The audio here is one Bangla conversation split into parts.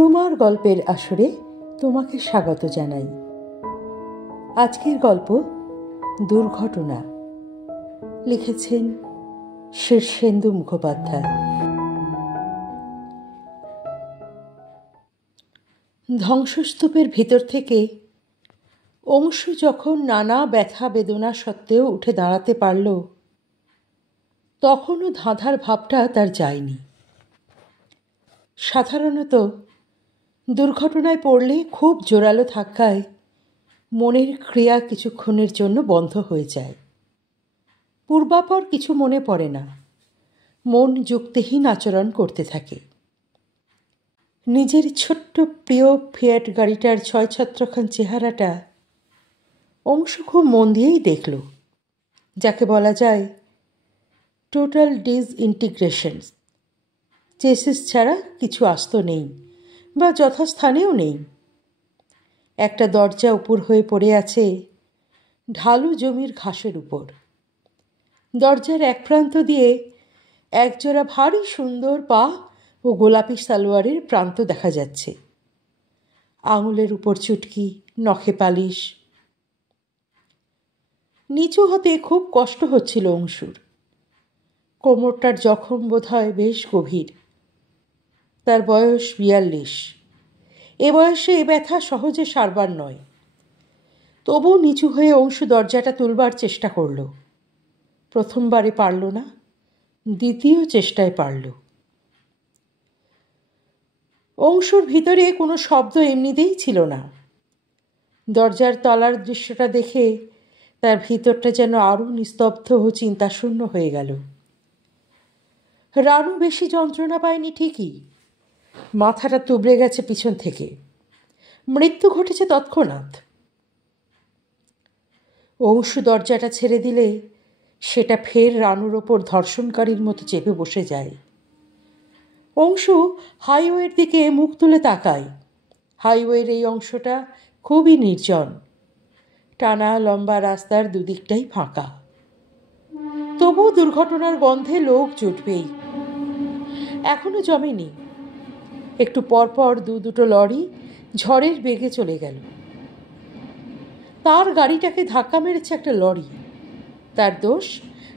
রুমার গল্পের আসরে তোমাকে স্বাগত জানাই। আজকের গল্প দুর্ঘটনা, লিখেছেন শীর্ষেন্দু মুখোপাধ্যায়। ধ্বংসস্তূপের ভিতর থেকে অংশু যখন নানা ব্যথা বেদনা সত্ত্বেও উঠে দাঁড়াতে পারল, তখনও ধাঁধার ভাবটা তার যায়নি। সাধারণত দুর্ঘটনায় পড়লে খুব জোরালো ধাক্কায় মনের ক্রিয়া কিছুক্ষণের জন্য বন্ধ হয়ে যায়। পূর্বাপর কিছু মনে পড়ে না, মন যুক্তিহীন আচরণ করতে থাকে। নিজের ছোট্ট প্রিয় ফিয়াট গাড়িটার ছয়ছত্রখান চেহারাটা অংশু খুব মন দিয়েই দেখল, যাকে বলা যায় টোটাল ডিসইন্টিগ্রেশন। চেসিস ছাড়া কিছু আস্ত নেই বা যথাস্থানেও নেই। একটা দরজা উপর হয়ে পড়ে আছে ঢালু জমির ঘাসের উপর। দরজার এক প্রান্ত দিয়ে একজোড়া ভারী সুন্দর পা ও গোলাপি সালোয়ারের প্রান্ত দেখা যাচ্ছে। আঙুলের উপর চুটকি, নখে পালিশ। নিচু হতে খুব কষ্ট হচ্ছিল অংশুর। কোমরটার জখম বোধ হয় বেশ গভীর। তার বয়স 42। এ বয়সে এ ব্যথা সহজে সারবার নয়। তবু নিচু হয়ে অংশু দরজাটা তুলবার চেষ্টা করল। প্রথমবারে পারল না, দ্বিতীয় চেষ্টায় পারল। অংশুর ভিতরে কোনো শব্দ এমনিতেই ছিল না। দরজার তলার দৃশ্যটা দেখে তার ভিতরটা যেন আরও নিস্তব্ধ ও চিন্তাশূন্য হয়ে গেল। রানু বেশি যন্ত্রণা পায়নি ঠিকই, মাথাটা তুবড়ে গেছে পিছন থেকে। মৃত্যু ঘটেছে তৎক্ষণাৎ। অংশু দরজাটা ছেড়ে দিলে সেটা ফের রানুর ওপর ধর্ষণকারীর মতো চেপে বসে যায়। অংশু হাইওয়ের দিকে মুখ তুলে তাকায়। হাইওয়ের এই অংশটা খুবই নির্জন। টানা লম্বা রাস্তার দুদিকটাই ফাঁকা। তবু দুর্ঘটনার গন্ধে লোক জুটবেই। এখনো জমেনি। একটু পরপর দুটো লরি ঝড়ের বেগে চলে গেল। তার গাড়িটাকে ধাক্কা মেরেছে একটা লরি। তার দোষ,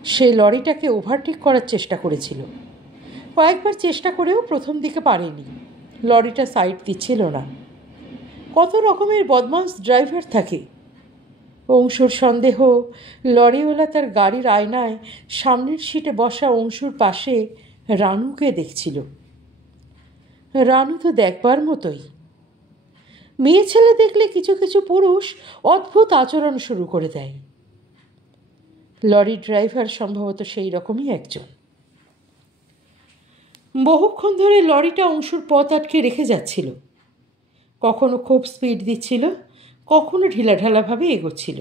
সে লরিটাকে ওভারটেক করার চেষ্টা করেছিল। কয়েকবার চেষ্টা করেও প্রথম দিকে পারেনি। লরিটা সাইড দিচ্ছিল না। কত রকমের বদমাশ ড্রাইভার থাকে। অংশুর সন্দেহ, লরিওয়ালা তার গাড়ির আয়নায় সামনের সিটে বসা অংশুর পাশে রানুকে দেখছিল। রানু তো দেখবার মতোই। মেয়ে ছেলে দেখলে কিছু কিছু পুরুষ অদ্ভুত আচরণ শুরু করে দেয়। লরি ড্রাইভার সম্ভবত সেই রকমই একজন। বহুক্ষণ ধরে লরিটা অংশুর পথ আটকে রেখে যাচ্ছিল। কখনো খুব স্পিড দিচ্ছিল, কখনো ঢিলাঢালাভাবে এগোচ্ছিল।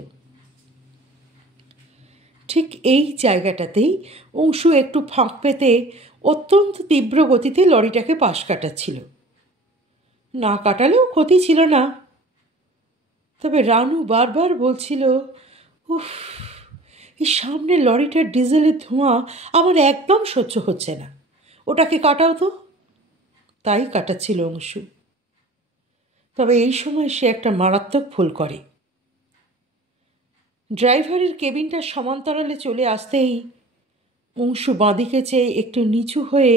ঠিক এই জায়গাটাতেই অংশু একটু ফাঁক পেতে অত্যন্ত তীব্র গতিতে লরিটাকে পাশ কাটাচ্ছিল। না কাটালেও ক্ষতি ছিল না। তবে রানু বারবার বলছিল, উফ, এই সামনে লরিটার ডিজেলের ধোঁয়া আমার একদম সহ্য হচ্ছে না, ওটাকে কাটাও তো। তাই কাটাচ্ছিল অংশু। তবে এই সময় সে একটা মারাত্মক ভুল করে। ড্রাইভারের কেবিনটা সমান্তরালে চলে আসতেই অংশু বাঁদিকে চেয়ে একটু নিচু হয়ে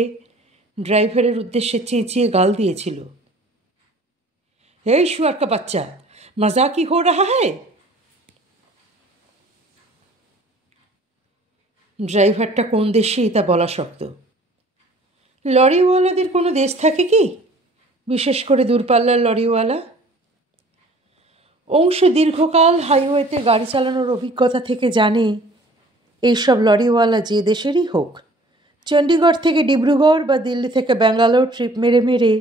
ড্রাইভারের উদ্দেশ্যে চেঁচিয়ে গাল দিয়েছিল, এই শুয়ার কা বাচ্চা, মজা কি হো রাহা হ্যায়? ড্রাইভারটা কোন দেশে তা বলা শক্ত। লরিওয়ালাদের কোনো দেশ থাকে কি, বিশেষ করে দূরপাল্লার লরিওয়ালা? অংশু দীর্ঘকাল হাইওয়েতে গাড়ি চালানোর অভিজ্ঞতা থেকে জানে, এইসব লরিওয়ালা যে দেশেরই হোক, চণ্ডীগড় থেকে ডিব্রুগড় বা দিল্লি থেকে ব্যাঙ্গালোর ট্রিপ মেরে মেরে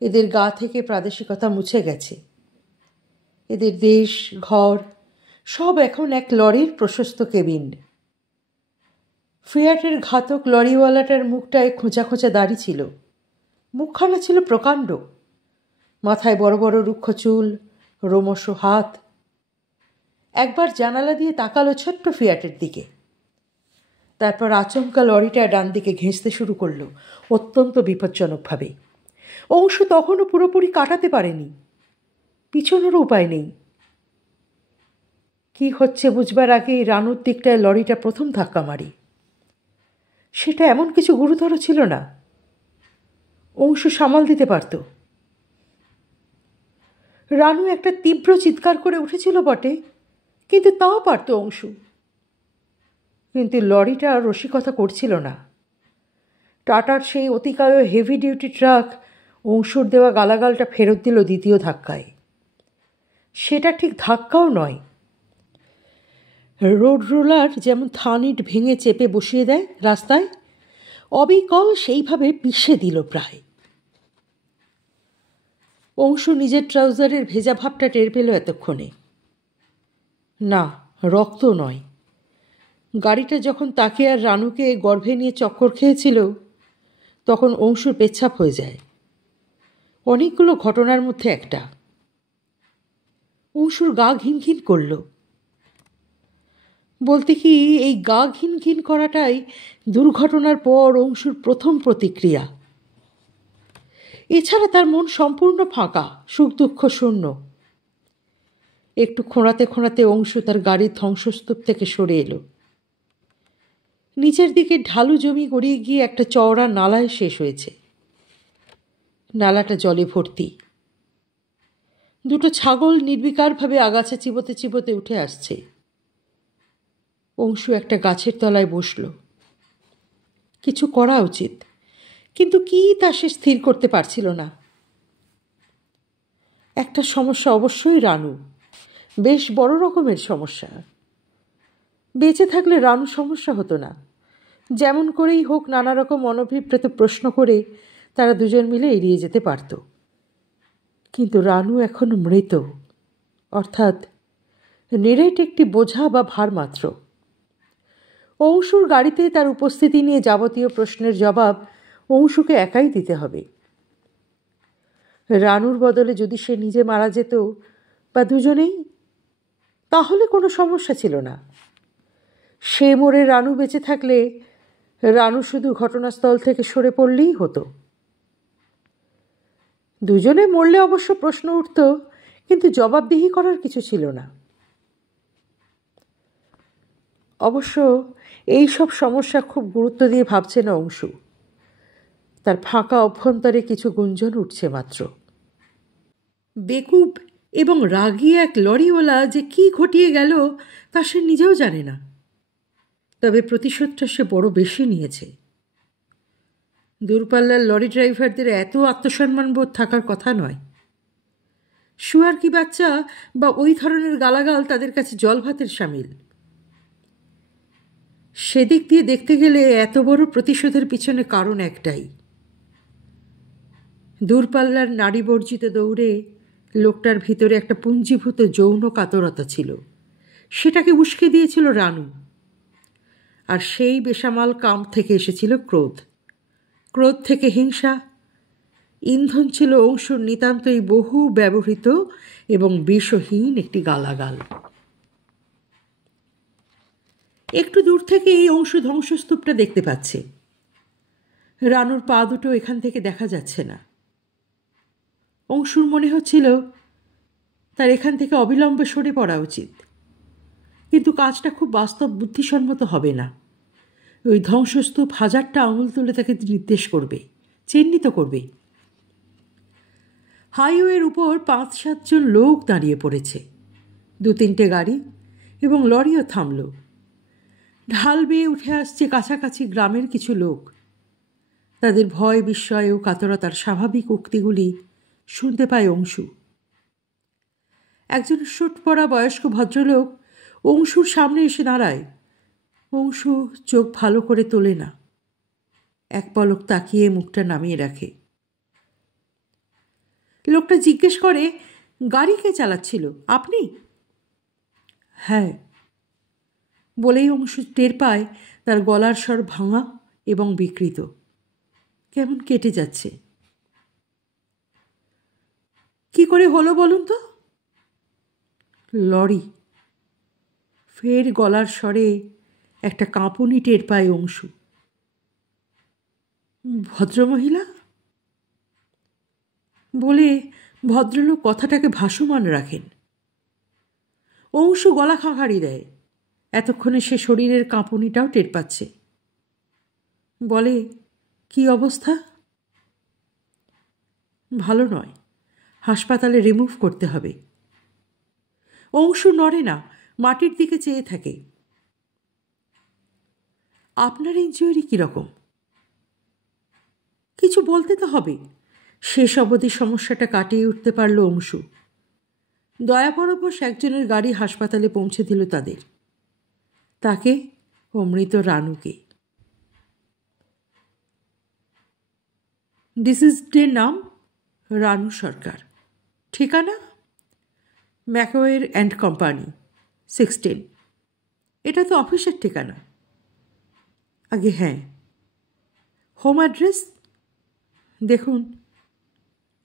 এদের গা থেকে প্রাদেশিকতা মুছে গেছে। এদের দেশ, ঘর সব এখন এক লরির প্রশস্ত কেবিন। ফিয়াটের ঘাতক লরিওয়ালাটার মুখটায় খোঁচা খোঁচা দাড়ি ছিল। মুখখানা ছিল প্রকাণ্ড। মাথায় বড় বড় রুক্ষ চুল, রোমশ হাত। একবার জানালা দিয়ে তাকালো ছোট্ট ফিয়াটের দিকে। তারপর আচমকা লরিটা ডান দিকে ঘেঁষতে শুরু করলো, অত্যন্ত বিপজ্জনকভাবে। অংশু তখনও পুরোপুরি কাটাতে পারেনি, পিছনেরও উপায় নেই। কি হচ্ছে বুঝবার আগেই রানুর দিকটায় লরিটা প্রথম ধাক্কা মারি। সেটা এমন কিছু গুরুতর ছিল না, অংশু সামাল দিতে পারত। রানু একটা তীব্র চিৎকার করে উঠেছিল বটে, কিন্তু তাও পারত অংশু। কিন্তু লরিটা রসিকতা করছিল না। টাটার সেই অতিকায় হেভি ডিউটি ট্রাক অংশুর দেওয়া গালাগালটা ফেরত দিল দ্বিতীয় ধাক্কায়। সেটা ঠিক ধাক্কাও নয়, রোড রোলার যেমন থানিট ভেঙে চেপে বসিয়ে দেয় রাস্তায়, অবিকল সেইভাবে পিষে দিল প্রায়। অংশু নিজের ট্রাউজারের ভেজা ভাবটা টের পেল এতক্ষণে। না, রক্ত নয়। গাড়িটা যখন তাকে আর রানুকে গর্ভে নিয়ে চক্কর খেয়েছিল, তখন অংশুর পেচ্ছাপ হয়ে যায়। অনেকগুলো ঘটনার মধ্যে একটা। অংশুর গা ঘিন ঘিন করল। বলতে কি, এই গা ঘিন ঘিন করাটাই দুর্ঘটনার পর অংশুর প্রথম প্রতিক্রিয়া। এছাড়া তার মন সম্পূর্ণ ফাঁকা, সুখ দুঃখ শূন্য। একটু খোঁড়াতে খোঁড়াতে অংশু তার গাড়ির ধ্বংসস্তূপ থেকে সরে এলো। নিচের দিকে ঢালু জমি গড়িয়ে গিয়ে একটা চওড়া নালায় শেষ হয়েছে। নালাটা জলে ভর্তি। দুটো ছাগল নির্বিকারভাবে আগাছা চিবোতে চিবোতে উঠে আসছে। অংশু একটা গাছের তলায় বসল। কিছু করা উচিত, কিন্তু কি তা সে স্থির করতে পারছিল না। একটা সমস্যা অবশ্যই রানু, বেশ বড় রকমের সমস্যা। বেঁচে থাকলে রানু সমস্যা হতো না। যেমন করেই হোক নানা রকম অনভিপ্রেত প্রশ্ন করে তারা দুজন মিলে এড়িয়ে যেতে পারত। কিন্তু রানু এখন মৃত, অর্থাৎ নিরেট একটি বোঝা বা ভার মাত্র। অংশুর গাড়িতে তার উপস্থিতি নিয়ে যাবতীয় প্রশ্নের জবাব অংশুকে একাই দিতে হবে। রানুর বদলে যদি সে নিজে মারা যেত, বা দুজনেই, তাহলে কোনো সমস্যা ছিল না। সে মরে রানু বেঁচে থাকলে রানু শুধু ঘটনাস্থল থেকে সরে পড়লেই হতো। দুজনে মরলে অবশ্য প্রশ্ন উঠত, কিন্তু জবাবদিহি করার কিছু ছিল না। অবশ্য এই সব সমস্যা খুব গুরুত্ব দিয়ে ভাবছে না অংশু। তার ফাঁকা অভ্যন্তরে কিছু গুঞ্জন উঠছে মাত্র। বেকুব এবং রাগী এক লরিওয়ালা যে কি ঘটিয়ে গেল তা সে নিজেও জানে না। তবে প্রতিশোধটা সে বড় বেশি নিয়েছে। দূরপাল্লার লরি ড্রাইভারদের এত আত্মসম্মানবোধ থাকার কথা নয়। শুয়ার কি বাচ্চা বা ওই ধরনের গালাগাল তাদের কাছে জল ভাতের সামিল। সেদিক দিয়ে দেখতে গেলে এত বড় প্রতিশোধের পিছনে কারণ একটাই। দূরপাল্লার নারী বর্জিত দৌড়ে লোকটার ভিতরে একটা পুঞ্জীভূত যৌন কাতরতা ছিল। সেটাকে উস্কে দিয়েছিল রানু। আর সেই বেসামাল কাম থেকে এসেছিল ক্রোধ। ক্রোধ থেকে হিংসা। ইন্ধন ছিল অংশুর নিতান্তই বহু ব্যবহৃত এবং বিষহীন একটি গালাগাল। একটু দূর থেকে এই অংশ ধ্বংসস্তূপটা দেখতে পাচ্ছে। রানুর পা দুটো এখান থেকে দেখা যাচ্ছে না। অংশুর মনে হচ্ছিল তার এখান থেকে অবিলম্বে সরে পড়া উচিত, কিন্তু কাজটা খুব বাস্তব বুদ্ধিসম্মত হবে না। ওই ধ্বংসস্তূপ হাজারটা আঙুল তুলে তাকে নির্দেশ করবে, চিহ্নিত করবে। হাইওয়ের উপর 5-7 জন লোক দাঁড়িয়ে পড়েছে। 2-3টে গাড়ি এবং লরিও থামল। ঢাল বেয়ে উঠে আসছে কাছাকাছি গ্রামের কিছু লোক। তাদের ভয়, বিস্ময় ও কাতরতার স্বাভাবিক উক্তিগুলি শুনতে পায় অংশু। একজন শুট পরা বয়স্ক ভদ্রলোক অংশুর সামনে এসে দাঁড়ায়। অংশু চোখ ভালো করে তোলে না, এক পলক তাকিয়ে মুখটা নামিয়ে রাখে। লোকটা জিজ্ঞেস করে, গাড়ি কে চালাচ্ছিল, আপনি? হ্যাঁ বলেই অংশু টের পায় তার গলার স্বর ভাঙা এবং বিকৃত, কেমন কেটে যাচ্ছে। কি করে হলো বলুন তো? লরি। ফের গলার স্বরে একটা কাঁপুনি টের পায় অংশু। ভদ্রমহিলা? বলে ভদ্রলোক কথাটাকে ভাসমান রাখেন। অংশু গলা খাঁকারি দেয়। এতক্ষণে সে শরীরের কাঁপুনিটাও টের পাচ্ছে। বলে, কি অবস্থা? ভালো নয়, হাসপাতালে রিমুভ করতে হবে। অংশু নড়ে না, মাটির দিকে চেয়ে থাকে। আপনার ইনজুরি কীরকম? কিছু বলতে তো হবে। শেষ অবধি সমস্যাটা কাটিয়ে উঠতে পারল অংশু। দয়াপরবশ একজনের গাড়ি হাসপাতালে পৌঁছে দিল তাদের, তাকে ও মৃত রানুকে। ডিসিজডের নাম রানু সরকার, ঠিকানা ম্যাকওয়ের অ্যান্ড কোম্পানি, 16। এটা তো অফিসের ঠিকানা। আগে হ্যাঁ। Home address? দেখুন,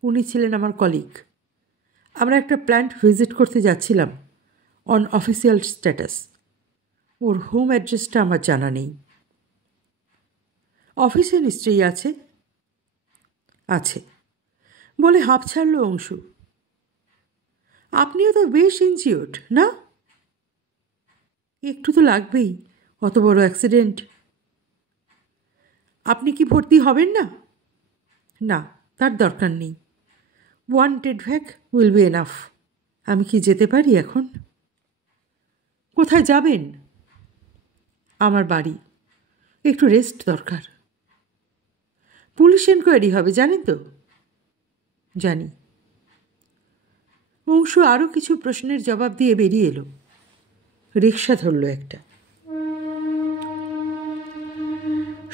উনি ছিলেন আমার কলিগ। আমরা একটা প্ল্যান্ট ভিজিট করতে যাচ্ছিলাম on official status. Or home অ্যাড্রেসটা আমার জানা নেই। অফিসে নিশ্চয়ই আছে। আছে বলে হাঁপ ছাড়ল অংশু। আপনিও তো বেশ ইনজিওর্ড, না? একটু তো লাগবেই, অত বড় অ্যাক্সিডেন্ট। আপনি কি ভর্তি হবেন না? না, তার দরকার নেই। 1 টেডভ্যাক উইল বি এনাফ। আমি কি যেতে পারি এখন? কোথায় যাবেন? আমার বাড়ি। একটু রেস্ট দরকার। পুলিশ এনকোয়ারি হবে, জানেন তো? জানি। অংশু আরও কিছু প্রশ্নের জবাব দিয়ে বেরিয়ে এলো। রিক্সা ধরল একটা।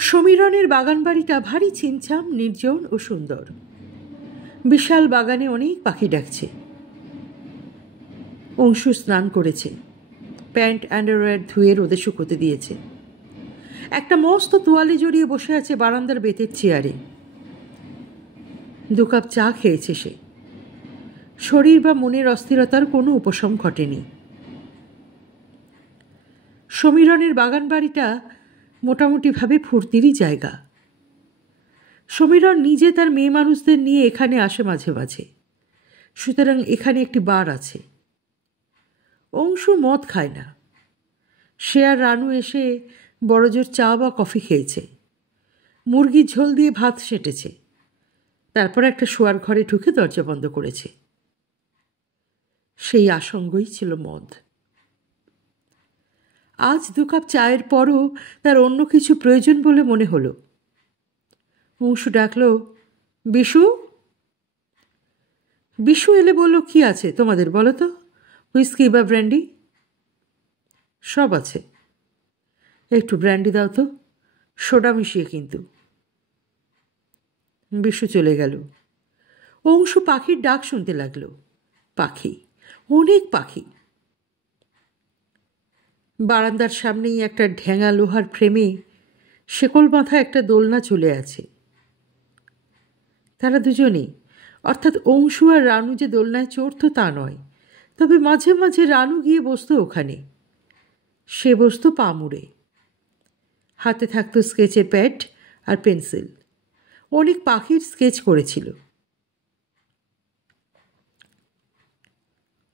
সমীরণের বাগান বাড়িটা ভারী ছিমছাম, নির্জন ও সুন্দর। বিশাল বাগানে অনেক পাখি ডাকছে। অংশু স্নান করেছে, প্যান্ট আন্ডারওয়্যার ধুয়ে রোদে শুকোতে দিয়েছে। একটা মস্ত তোয়ালে জড়িয়ে বসে আছে বারান্দার বেতের চেয়ারে। 2 কাপ চা খেয়েছে সে। শরীর বা মনের অস্থিরতার কোনো উপশম ঘটেনি। সমীরণের বাগান বাড়িটা মোটামুটিভাবে ফুর্তিরই জায়গা। সমীরণ নিজে তার মেয়ে মানুষদের নিয়ে এখানে আসে মাঝে মাঝে, সুতরাং এখানে একটি বার আছে। অংশু মদ খায় না। সে আর রানু এসে বড়জোর চা বা কফি খেয়েছে, মুরগির ঝোল দিয়ে ভাত সেটেছে, তারপর একটা শোয়ার ঘরে ঢুকে দরজা বন্ধ করেছে। সেই আসঙ্গই ছিল মদ। আজ 2 কাপ চায়ের পরও তার অন্য কিছু প্রয়োজন বলে মনে হলো। অংশু ডাকল, বিশু। বিশু এলে বলল, কি আছে তোমাদের বলো তো? হুইস্কি বা ব্র্যান্ডি? সব আছে। একটু ব্র্যান্ডি দাও তো, সোডা মিশিয়ে কিন্তু। বিশু চলে গেল। অংশু পাখির ডাক শুনতে লাগল। পাখি, অনেক পাখি। বারান্দার সামনেই একটা ঢ্যাঙা লোহার ফ্রেমে শেকল বাঁধা একটা দোলনা ঝুলে আছে। তারা দুজনেই, অর্থাৎ অংশু আর রানু যে দোলনায় চড়ত তা নয়, তবে মাঝে মাঝে রানু গিয়ে বসত ওখানে। সে বসত পা মুড়ে। হাতে থাকত স্কেচের প্যাড আর পেন্সিল। অনেক পাখির স্কেচ করেছিল।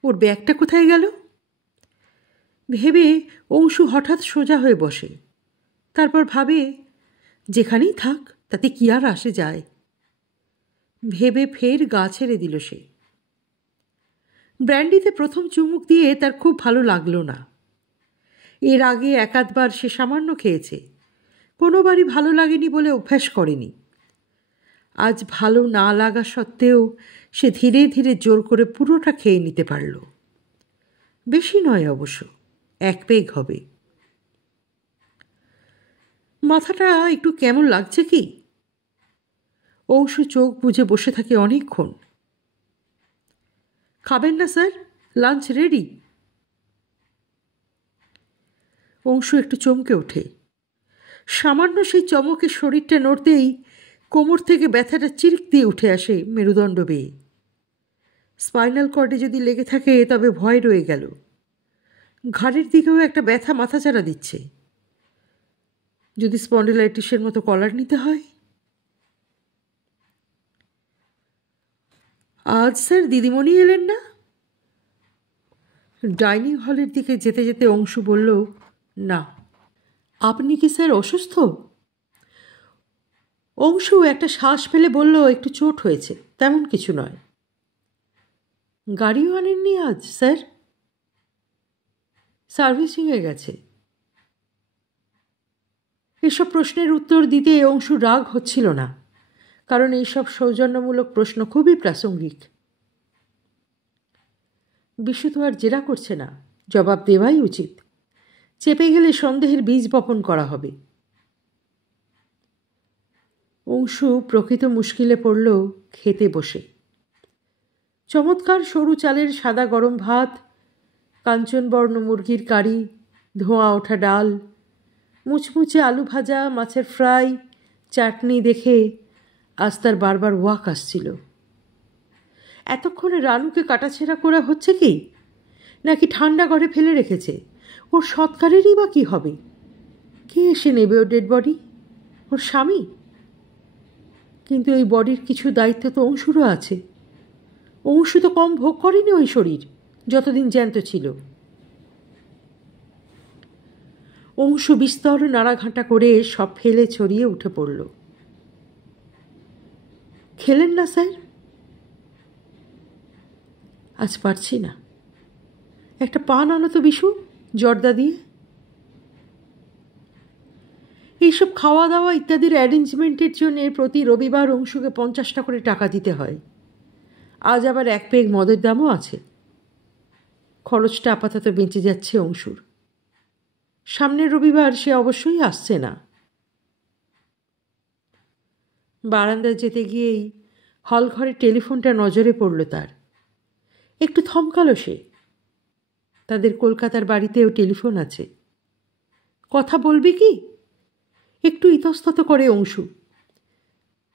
ওর ব্যাগটা কোথায় গেল ভেবে অংশু হঠাৎ সোজা হয়ে বসে। তারপর ভাবে, যেখানেই থাক তাতে কি আর আসে যায়। ভেবে ফের গা ছেড়ে দিল সে। ব্র্যান্ডিতে প্রথম চুমুক দিয়ে তার খুব ভালো লাগলো না। এর আগে 1-8 সে সামান্য খেয়েছে, কোনোবারই ভালো লাগেনি বলে অভ্যাস করেনি। আজ ভালো না লাগা সত্ত্বেও সে ধীরে ধীরে জোর করে পুরোটা খেয়ে নিতে পারল। বেশি নয় অবশ্য, 1 পেগ হবে। মাথাটা একটু কেমন লাগছে কি? অংশু চোখ বুজে বসে থাকে অনেকক্ষণ। খাবেন না স্যার? Lunch ready. অংশু একটু চমকে ওঠে। সামান্য সেই চমকে শরীরটা নড়তেই কোমর থেকে ব্যথাটা চিরিক দিয়ে উঠে আসে মেরুদণ্ড বেয়ে। স্পাইনাল কর্ডে যদি লেগে থাকে তবে ভয় রয়ে গেল। ঘাড়ের দিকেও একটা ব্যথা মাথাচাড়া দিচ্ছে। যদি স্পন্ডিলাইটিসের মতো কলার নিতে হয়। আজ স্যার দিদিমণি এলেন না? ডাইনিং হলের দিকে যেতে যেতে অংশু বলল, না। আপনি কি স্যার অসুস্থ? অংশু একটা শ্বাস ফেলে বলল, একটু চোট হয়েছে, তেমন কিছু নয়। গাড়িও আনেননি আজ স্যার? সার্ভিসিংয়ে গেছে। এসব প্রশ্নের উত্তর দিতে অংশুর রাগ হচ্ছিল না, কারণ এইসব সৌজন্যমূলক প্রশ্ন খুবই প্রাসঙ্গিক। বিশু তো আর জেরা করছে না, জবাব দেওয়াই উচিত। চেপে গেলে সন্দেহের বীজ বপন করা হবে। অংশু প্রকৃত মুশকিলে পড়ল খেতে বসে। চমৎকার সরু চালের সাদা গরম ভাত, কাঞ্চনবর্ণ মুরগির কারি, ধোঁয়া ওঠা ডাল, মুচমুচে আলু ভাজা, মাছের ফ্রাই, চাটনি দেখে আজ তার বারবার ওয়াক আসছিল। এতক্ষণে রানুকে কাটাছেঁড়া করা হচ্ছে কি, নাকি ঠান্ডা ঘরে ফেলে রেখেছে? ওর সৎকারেরই বা কী হবে? কে এসে নেবে ওর ডেড বডি? ওর স্বামী? কিন্তু এই বডির কিছু দায়িত্ব তো অংশুরও আছে। অংশু তো কম ভোগ করেনি ওই শরীর যতদিন জ্যান্ত ছিল। অংশু বিস্তর নাড়াঘাঁটা করে সব ফেলে ছড়িয়ে উঠে পড়ল। খেলেন না স্যার? আজ পারছি না। একটা পান আনো তো বিশু, জর্দা দিয়ে। এইসব খাওয়া দাওয়া ইত্যাদির অ্যারেঞ্জমেন্টের জন্য প্রতি রবিবার অংশুকে 50টা করে টাকা দিতে হয়। আজ আবার এক পেগ মদের দামও আছে। খরচটা আপাতত বেঁচে যাচ্ছে অংশুর। সামনের রবিবার সে অবশ্যই আসছে না। বারান্দায় যেতে গিয়েই হলঘরে টেলিফোনটা নজরে পড়ল তার। একটু থমকালো সে। তাদের কলকাতার বাড়িতেও টেলিফোন আছে। কথা বলবি কি? একটু ইতস্তত করে অংশু।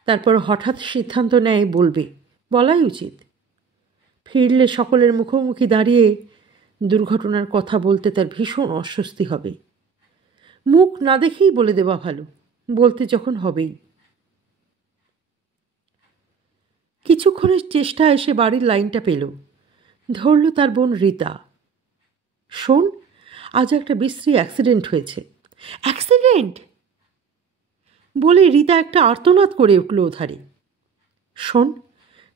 তারপর হঠাৎ সিদ্ধান্ত নেয় বলবে, বলাই উচিত। ফিরলে সকলের মুখোমুখি দাঁড়িয়ে দুর্ঘটনার কথা বলতে তার ভীষণ অস্বস্তি হবে। মুখ না দেখেই বলে দেওয়া ভালো, বলতে যখন হবেই। কিছুক্ষণের চেষ্টায় সে বাড়ির লাইনটা পেল। ধরল তার বোন রীতা। শোন, আজ একটা বিশ্রী অ্যাক্সিডেন্ট হয়েছে। অ্যাক্সিডেন্ট বলে রীতা একটা আর্তনাদ করে উঠল ওধারে। শোন,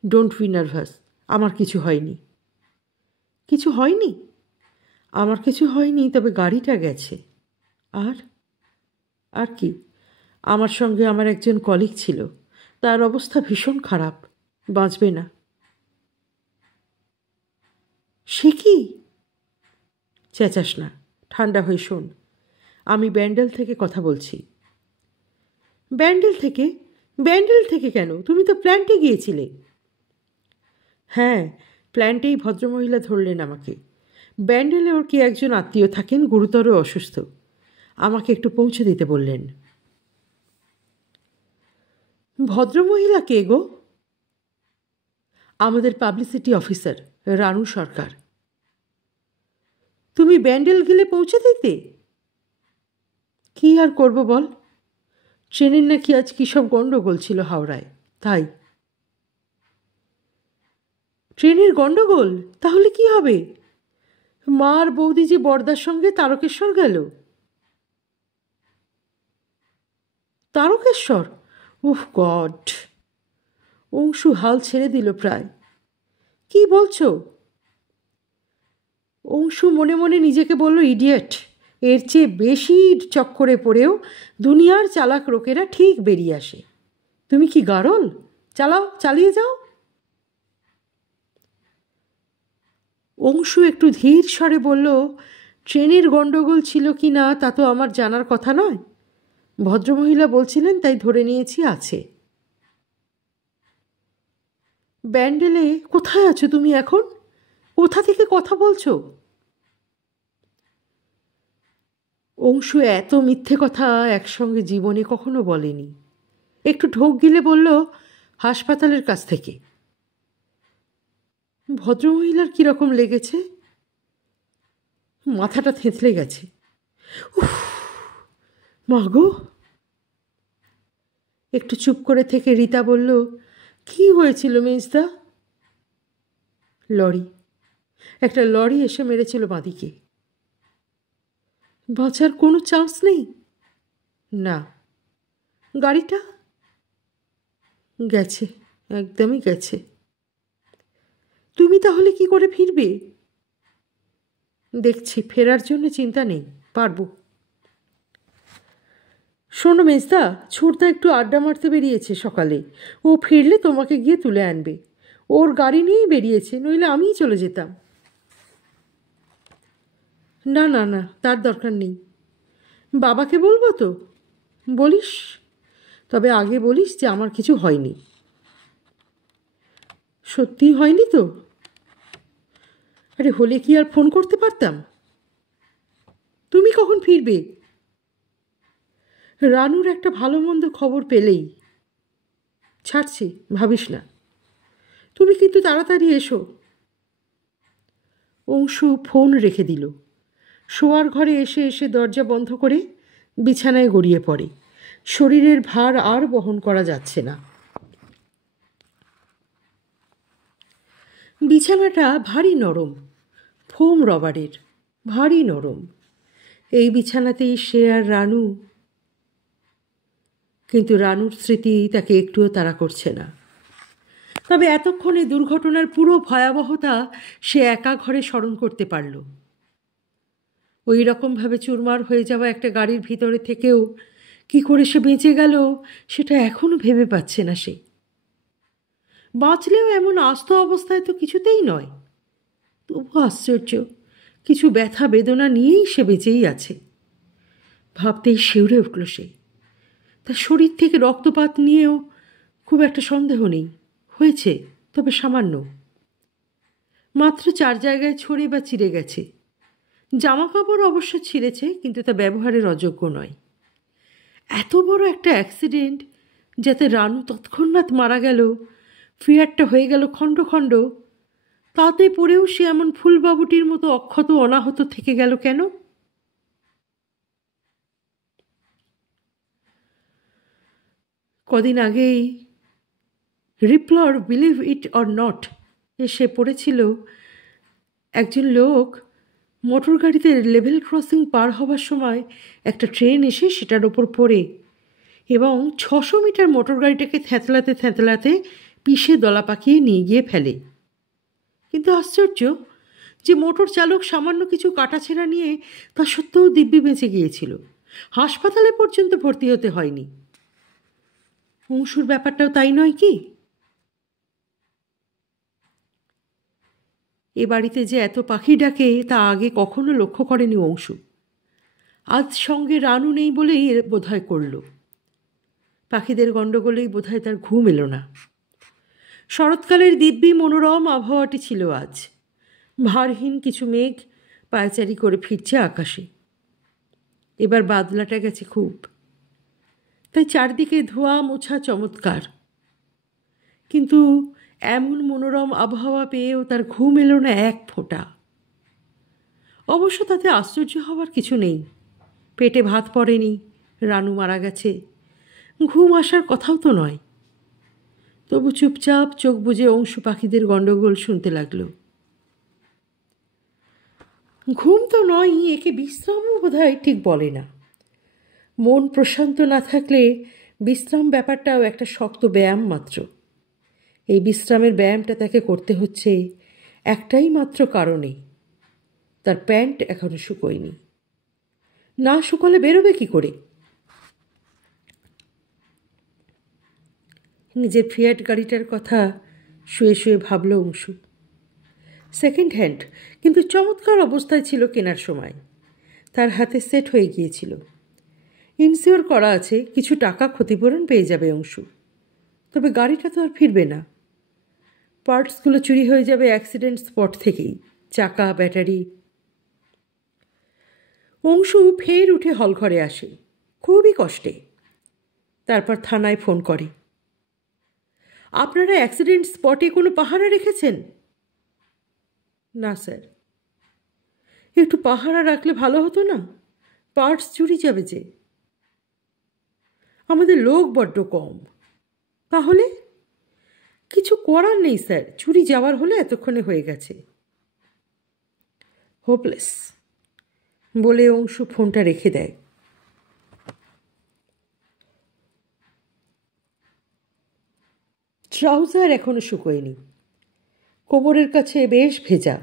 ডোন্ট বি নার্ভাস, আমার কিছু হয়নি। কিছু হয়নি? আমার কিছু হয়নি, তবে গাড়িটা গেছে। আর আর কি? আমার সঙ্গে আমার একজন কলিগ ছিল, তার অবস্থা ভীষণ খারাপ, বাঁচবে না। সে কি? চেঁচাস না, ঠান্ডা হয়ে শোন। আমি ব্যান্ডেল থেকে কথা বলছি। ব্যান্ডেল থেকে? ব্যান্ডেল থেকে কেন? তুমি তো প্ল্যান্টে গিয়েছিলে। হ্যাঁ, প্ল্যান্টেই ভদ্রমহিলা ধরলেন আমাকে। ব্যান্ডেলে ওর কি একজন আত্মীয় থাকেন, গুরুতর অসুস্থ। আমাকে একটু পৌঁছে দিতে বললেন। ভদ্রমহিলা কে গো? আমাদের পাবলিসিটি অফিসার রানু সরকার। তুমি ব্যান্ডেল গেলে পৌঁছে দিতে? কি আর করব বল, ট্রেনের নাকি আজ কী সব গণ্ডগোল ছিল হাওড়ায়, তাই। ট্রেনের গণ্ডগোল? তাহলে কি হবে? মা আর বৌদি যে বরদার সঙ্গে তারকেশ্বর গেল। তারকেশ্বর? উফ গড! অংশু হাল ছেড়ে দিল প্রায়। কি বলছো? অংশু মনে মনে নিজেকে বলল, ইডিয়েট। এর চেয়ে বেশি চক্করে পড়েও দুনিয়ার চালাক লোকেরা ঠিক বেরিয়ে আসে। তুমি কি গারল? চালাও, চালিয়ে যাও। অংশু একটু ধীর স্বরে বলল, ট্রেনের গণ্ডগোল ছিল কি না তা তো আমার জানার কথা নয়। ভদ্রমহিলা বলছিলেন তাই ধরে নিয়েছি আছে। ব্যান্ডেলে কোথায় আছো তুমি এখন? কোথা থেকে কথা বলছো? অংশু এত মিথ্যে কথা একসঙ্গে জীবনে কখনো বলেনি। একটু ঢোক গিলে বলল, হাসপাতালের কাছ থেকে। ভদ্রমহিলার কীরকম লেগেছে? মাথাটা থেঁতলে গেছে। উফ মা গো! একটু চুপ করে থেকে রীতা বলল, কি হয়েছিল মেজদা? লরি, একটা লরি এসে মেরেছিল বাঁদিকে। বাঁচার কোনো চান্স নেই? না। গাড়িটা গেছে, একদমই গেছে। তুমি তাহলে কি করে ফিরবে? দেখছি, ফেরার জন্য চিন্তা নেই, পারবো। শোনো মেজদা, ছোটদা একটু আড্ডা মারতে বেরিয়েছে সকালে। ও ফিরলে তোমাকে গিয়ে তুলে আনবে। ওর গাড়ি নিয়েই বেরিয়েছে, নইলে আমিই চলে যেতাম। না না না, তার দরকার নেই। বাবাকে বলবো তো? বলিস, তবে আগে বলিস যে আমার কিছু হয়নি। সত্যি হয়নি তো? আরে হলে কি আর ফোন করতে পারতাম? তুমি কখন ফিরবে? রানুর একটা ভালো মন্দ খবর পেলেই। ছাড়ছি, ভাবিস না। তুমি কিন্তু তাড়াতাড়ি এসো। অংশু ফোন রেখে দিল। শোয়ার ঘরে এসে এসে দরজা বন্ধ করে বিছানায় গড়িয়ে পড়ে। শরীরের ভার আর বহন করা যাচ্ছে না। বিছানাটা ভারী নরম, ফোম রবারের, ভারী নরম। এই বিছানাতেই সে আর রানু। কিন্তু রানুর স্মৃতি তাকে একটুও তাড়া করছে না। তবে এতক্ষণে দুর্ঘটনার পুরো ভয়াবহতা সে একা ঘরে স্মরণ করতে পারল। ওই রকমভাবে চুরমার হয়ে যাওয়া একটা গাড়ির ভিতরে থেকেও কি করে সে বেঁচে গেল সেটা এখনও ভেবে পাচ্ছে না সে। বাঁচলেও এমন আস্ত অবস্থায় তো কিছুতেই নয়। তবু আশ্চর্য, কিছু ব্যথা বেদনা নিয়েই সে বেঁচেই আছে। ভাবতেই শিউরে উঠল সে। তার শরীর থেকে রক্তপাত নিয়েও খুব একটা সন্দেহ নেই, হয়েছে, তবে সামান্য। মাত্র 4 জায়গায় ছড়ে বা চিরে গেছে। জামা কাপড় অবশ্য ছিঁড়েছে, কিন্তু তা ব্যবহারের অযোগ্য নয়। এত বড় একটা অ্যাক্সিডেন্ট, যাতে রানু তৎক্ষণাৎ মারা গেল, ফিয়ারটা হয়ে গেল খণ্ড খণ্ড, তাতে পড়েও সে এমন ফুলবাবুটির মতো অক্ষত অনাহত থেকে গেল কেন? কদিন আগেই রিপলর বিলিভ ইট অর নট এসে পড়েছিল একজন লোক মোটর গাড়িতে লেভেল ক্রসিং পার হবার সময় একটা ট্রেন এসে সেটার ওপর পড়ে এবং 600 মিটার মোটর গাড়িটাকে থ্যাতলাতে থ্যাতলাতে পিষে দলা পাকিয়ে নিয়ে গিয়ে ফেলে। কিন্তু আশ্চর্য যে মোটর চালক সামান্য কিছু কাটাছেঁড়া নিয়ে তা সত্ত্বেও দিব্যি বেঁচে গিয়েছিল। হাসপাতালে পর্যন্ত ভর্তি হতে হয়নি। অংশুর ব্যাপারটাও তাই নয় কি? এ বাড়িতে যে এত পাখি ডাকে তা আগে কখনো লক্ষ্য করেনি অংশু। আজ সঙ্গে রানু নেই বলেই বোধহয় করল। পাখিদের গণ্ডগোলেই বোধহয় তার ঘুম এলো না। শরৎকালের দিব্যি মনোরম আবহাওয়াটি ছিল আজ। ভারহীন কিছু মেঘ পায়চারি করে ফিরছে আকাশে। এবার বাদলাটা গেছে খুব, তাই চারদিকে ধোয়া মোছা চমৎকার। কিন্তু এমন মনোরম আবহাওয়া পেয়েও তার ঘুম এলো না এক ফোঁটা। অবশ্য তাতে আশ্চর্য হওয়ার কিছু নেই। পেটে ভাত পড়েনি, রানু মারা গেছে, ঘুম আসার কথাও তো নয়। তবু চুপচাপ চোখ বুজে অংশু পাখিদের গণ্ডগোল শুনতে লাগল। ঘুম তো নয়, একে বিশ্রামও বোধহয় ঠিক বলে না। মন প্রশান্ত না থাকলে বিশ্রাম ব্যাপারটাও একটা শক্ত ব্যায়াম মাত্র। এই বিশ্রামের ব্যায়ামটা তাকে করতে হচ্ছে একটাই মাত্র কারণে, তার প্যান্ট এখনো শুকোয়নি। না শুকোলে বেরোবে কি করে? নিজের ফিয়াট গাড়িটার কথা শুয়ে শুয়ে ভাবল অংশু। সেকেন্ড হ্যান্ড, কিন্তু চমৎকার অবস্থায় ছিল কেনার সময়। তার হাতে সেট হয়ে গিয়েছিল। ইনসিওর করা আছে, কিছু টাকা ক্ষতিপূরণ পেয়ে যাবে অংশু। তবে গাড়িটা তো আর ফিরবে না। পার্টসগুলো চুরি হয়ে যাবে অ্যাক্সিডেন্ট স্পট থেকেই, চাকা, ব্যাটারি। অংশু ফের উঠে হলঘরে আসে, খুবই কষ্টে। তারপর থানায় ফোন করে। আপনারা অ্যাক্সিডেন্ট স্পটে কোনো পাহারা রেখেছেন? না স্যার। একটু পাহারা রাখলে ভালো হতো না? পার্টস চুরি যাবে যে। আমাদের লোক বড্ড কম। তাহলে কিছু করার নেই স্যার, চুরি যাওয়ার হলে এতক্ষণে হয়ে গেছে। হোপলেস বলে অংশু ফোনটা রেখে দেয়। ট্রাউজার এখনো শুকোয়নি, কোমরের কাছে বেশ ভেজা।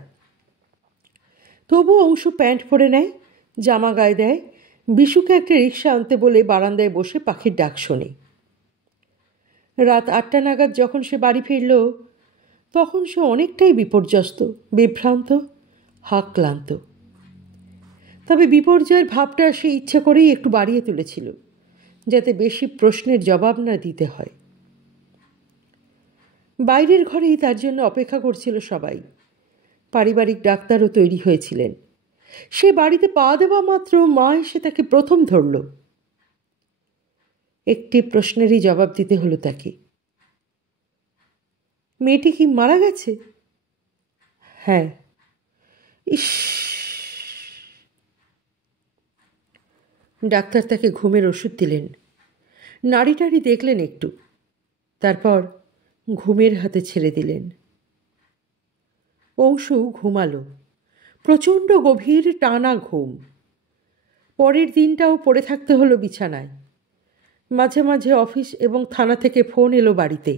তবু অংশু প্যান্ট পরে নেয়, জামা গায়ে দেয়, বিশুকে একটা রিক্সা আনতে বলে বারান্দায় বসে পাখির ডাক শোনে। রাত 8টা নাগাদ যখন সে বাড়ি ফিরল, তখন সে অনেকটাই বিপর্যস্ত, বিভ্রান্ত, ক্লান্ত। তবে বিপর্যয়ের ভাবটা সে ইচ্ছে করেই একটু বাড়িয়ে তুলেছিল, যাতে বেশি প্রশ্নের জবাব না দিতে হয়। বাইরের ঘরেই তার জন্য অপেক্ষা করছিল সবাই। পারিবারিক ডাক্তারও তৈরি হয়েছিলেন। সে বাড়িতে পা দেওয়া মাত্র মা এসে তাকে প্রথম ধরল। একটি প্রশ্নেরই জবাব দিতে হলো তাকে। মেয়েটি কি মারা গেছে? হ্যাঁ। ইস! ডাক্তার তাকে ঘুমের ওষুধ দিলেন, নাড়ি টাড়ি দেখলেন একটু, তারপর ঘুমের হাতে ছেড়ে দিলেন। অংশু ঘুমালো, প্রচণ্ড গভীর টানা ঘুম। পরের দিনটাও পড়ে থাকতে হলো বিছানায়। মাঝে মাঝে অফিস এবং থানা থেকে ফোন এলো বাড়িতে।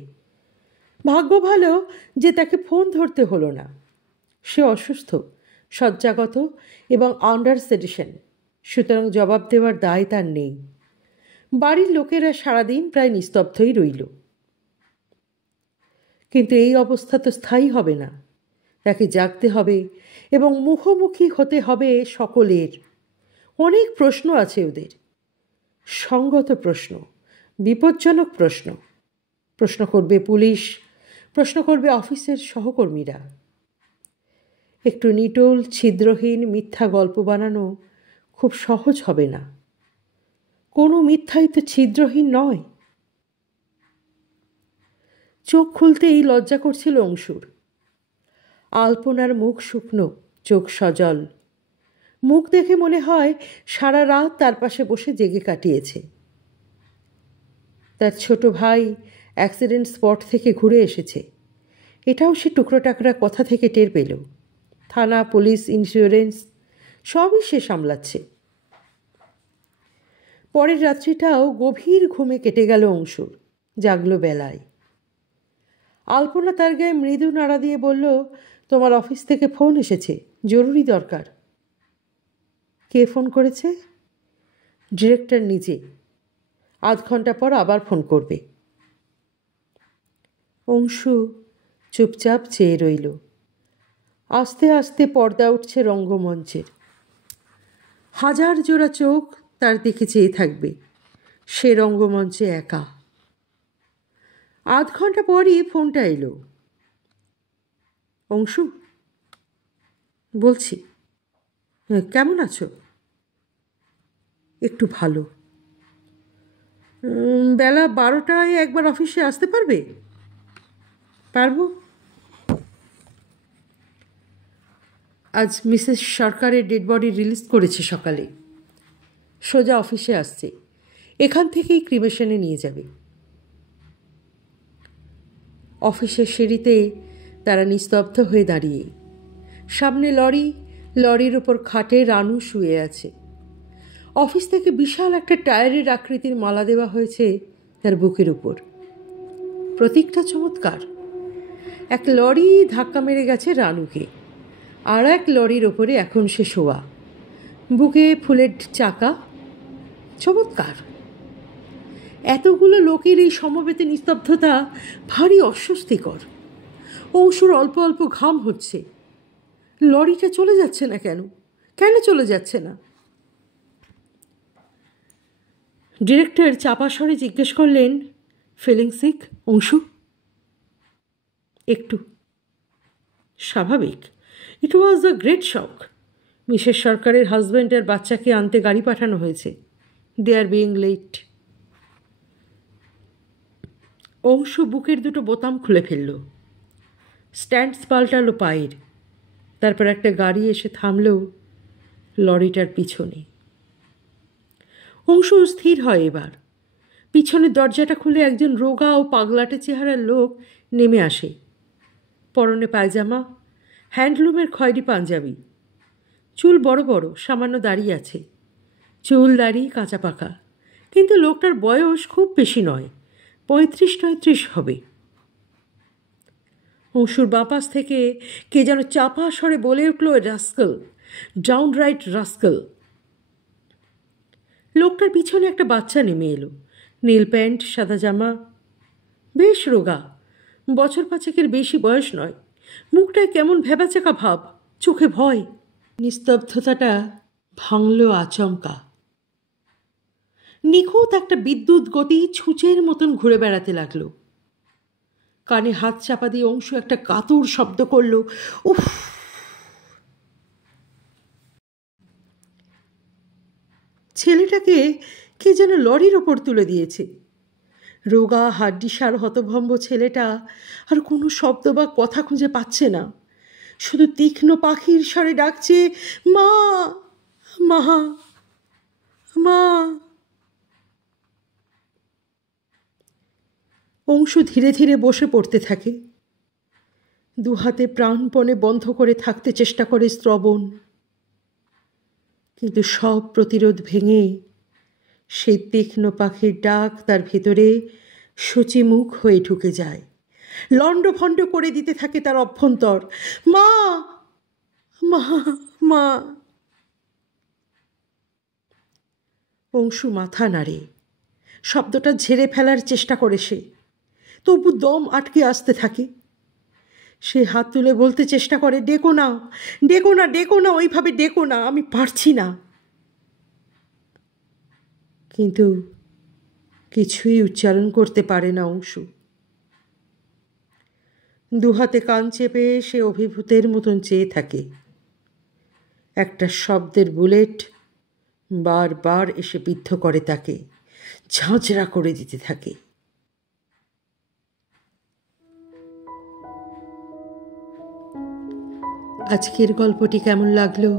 ভাগ্য ভালো যে তাকে ফোন ধরতে হলো না। সে অসুস্থ, শয্যাগত এবং আন্ডার সেডেশন, সুতরাং জবাব দেওয়ার দায় তার নেই। বাড়ির লোকেরা সারাদিন প্রায় নিস্তব্ধই রইল। কিন্তু এই অবস্থা তো স্থায়ী হবে না। তাকে জাগতে হবে এবং মুখোমুখি হতে হবে সকলের। অনেক প্রশ্ন আছে ওদের, সঙ্গত প্রশ্ন, বিপজ্জনক প্রশ্ন। প্রশ্ন করবে পুলিশ, প্রশ্ন করবে অফিসের সহকর্মীরা। একটু নিটোল ছিদ্রহীন মিথ্যা গল্প বানানো খুব সহজ হবে না। কোনো মিথ্যাই তো ছিদ্রহীন নয়। চোখ খুলতেই লজ্জা করছিল অংশুর। আলপনার মুখ শুকনো, চোখ সজল। মুখ দেখে মনে হয় সারা রাত তার পাশে বসে জেগে কাটিয়েছে। তার ছোট ভাই অ্যাক্সিডেন্ট স্পট থেকে ঘুরে এসেছে, এটাও সে টুকরো টাকরা কথা থেকে টের পেল। থানা, পুলিশ, ইন্স্যুরেন্স সবই সে সামলাচ্ছে। পরের রাত্রিটাও গভীর ঘুমে কেটে গেল অংশুর, জাগলো বেলায়। আলপনা তার গায়ে মৃদু নাড়া দিয়ে বলল, তোমার অফিস থেকে ফোন এসেছে, জরুরি দরকার। কে ফোন করেছে? ডিরেক্টর নিজে। আধ ঘন্টা পর আবার ফোন করবে। অংশু চুপচাপ চেয়ে রইল। আস্তে আস্তে পর্দা উঠছে রঙ্গমঞ্চের। হাজার জোড়া চোখ তার দিকে চেয়ে থাকবে। সে রঙ্গমঞ্চে একা। আধ ঘন্টা পরই ফোনটা এলো। অংশু বলছি, কেমন আছো? একটু ভালো। বেলা 12টায় একবার অফিসে আসতে পারবে? পারবো। আজ মিসেস সরকারের ডেড বডি রিলিজ করেছে সকালে। সোজা অফিসে আসছে, এখান থেকেই ক্রিমেশনে নিয়ে যাবে। অফিসের সিঁড়িতে তারা নিস্তব্ধ হয়ে দাঁড়িয়ে। সামনে লরি, লরির ওপর খাটে রানু শুয়ে আছে। অফিস থেকে বিশাল একটা টায়ারের আকৃতির মালা দেওয়া হয়েছে তার বুকের উপর। প্রতীকটা চমৎকার। এক লরি ধাক্কা মেরে গেছে রানুকে, আর এক লরির ওপরে এখন সে শোয়া, বুকে ফুলের চাকা। চমৎকার। এতগুলো লোকের এই সমবেতে নিস্তব্ধতা ভারী অস্বস্তিকর। অংশুর অল্প অল্প ঘাম হচ্ছে। লরিটা চলে যাচ্ছে না কেন? কেন চলে যাচ্ছে না? ডিরেক্টর চাপা স্বরে জিজ্ঞেস করলেন, ফিলিং সিক অংশু? একটু। স্বাভাবিক। ইট ওয়াজ আ গ্রেট শক। মিসেস সরকারের হাজব্যান্ড আর বাচ্চাকে আনতে গাড়ি পাঠানো হয়েছে। দে আর বিইং লেট। অংশু বুকের দুটো বোতাম খুলে ফেলল। স্ট্যান্ডস পাল্টালো পায়ের। তারপর একটা গাড়ি এসে থামল লরিটার পিছনে। অংশু স্থির হয় এবার। পিছনের দরজাটা খুলে একজন রোগা ও পাগলাটে চেহারার লোক নেমে আসে। পরনে পায়জামা, হ্যান্ডলুমের খয়েরি পাঞ্জাবি, চুল বড় বড়, সামান্য দাঁড়িয়ে আছে। চুল দাড়ি কাঁচা পাকা, কিন্তু লোকটার বয়স খুব বেশি নয়, 35-39 হবে। অংশুর বাঁ পাশ থেকে কে যেন চাপা স্বরে বলে উঠল, রাস্কেল, ডাউনরাইট রাস্কেল। লোকটার পিছনে একটা বাচ্চা নেমে এলো, নীল প্যান্ট, সাদা জামা, বেশ রোগা, বছর 5-এর বেশি বয়স নয়। মুখটায় কেমন ভেবাচাকা ভাব, চোখে ভয়। নিস্তব্ধতাটা ভাঙল আচমকা। নিখুঁত একটা বিদ্যুৎ গতি ছুঁচের মতন ঘুরে বেড়াতে লাগলো। কানে হাত চাপা দিয়ে অংশু একটা কাতর শব্দ করল, উফ। ছেলেটাকে কে যেন লরির ওপর তুলে দিয়েছে। রোগা হাড্ডিসার হতভম্ব ছেলেটা আর কোনো শব্দ বা কথা খুঁজে পাচ্ছে না, শুধু তীক্ষ্ণ পাখির স্বরে ডাকছে, মা, মা, মা। অংশু ধীরে ধীরে বসে পড়তে থাকে। দুহাতে প্রাণপণে বন্ধ করে থাকতে চেষ্টা করে শ্রবণ, কিন্তু সব প্রতিরোধ ভেঙে সেই তীক্ষ্ণ পাখির ডাক তার ভেতরে সূচিমুখ হয়ে ঢুকে যায়, লণ্ডভণ্ড করে দিতে থাকে তার অভ্যন্তর। মা, মা, মা। অংশু মাথা নাড়ে, শব্দটা ঝেড়ে ফেলার চেষ্টা করে সে, তবু দম আটকে আসতে থাকে। সে হাত তুলে বলতে চেষ্টা করে, ডেকো না, ডেকো না, ডেকো না, ওইভাবে ডেকো না, আমি পারছি না। কিন্তু কিছুই উচ্চারণ করতে পারে না অংশু। দুহাতে কান চেপে সে অভিভূতের মতন চেয়ে থাকে। একটা শব্দের বুলেট বারবার এসে বিদ্ধ করে তাকে, ঝাঁঝরা করে দিতে থাকে। আজকের গল্পটি কেমন লাগলো?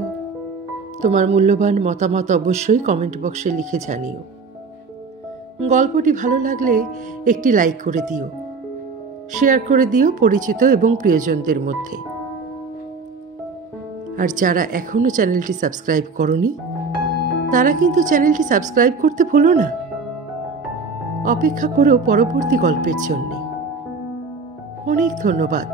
তোমার মূল্যবান মতামত অবশ্যই কমেন্ট বক্সে লিখে জানিও। গল্পটি ভালো লাগলে একটি লাইক করে দিও, শেয়ার করে দিও পরিচিত এবং প্রিয়জনদের মধ্যে। আর যারা এখনও চ্যানেলটি সাবস্ক্রাইব করনি, তারা কিন্তু চ্যানেলটি সাবস্ক্রাইব করতে ভুলো না। অপেক্ষা করো পরবর্তী গল্পের জন্যে। অনেক ধন্যবাদ।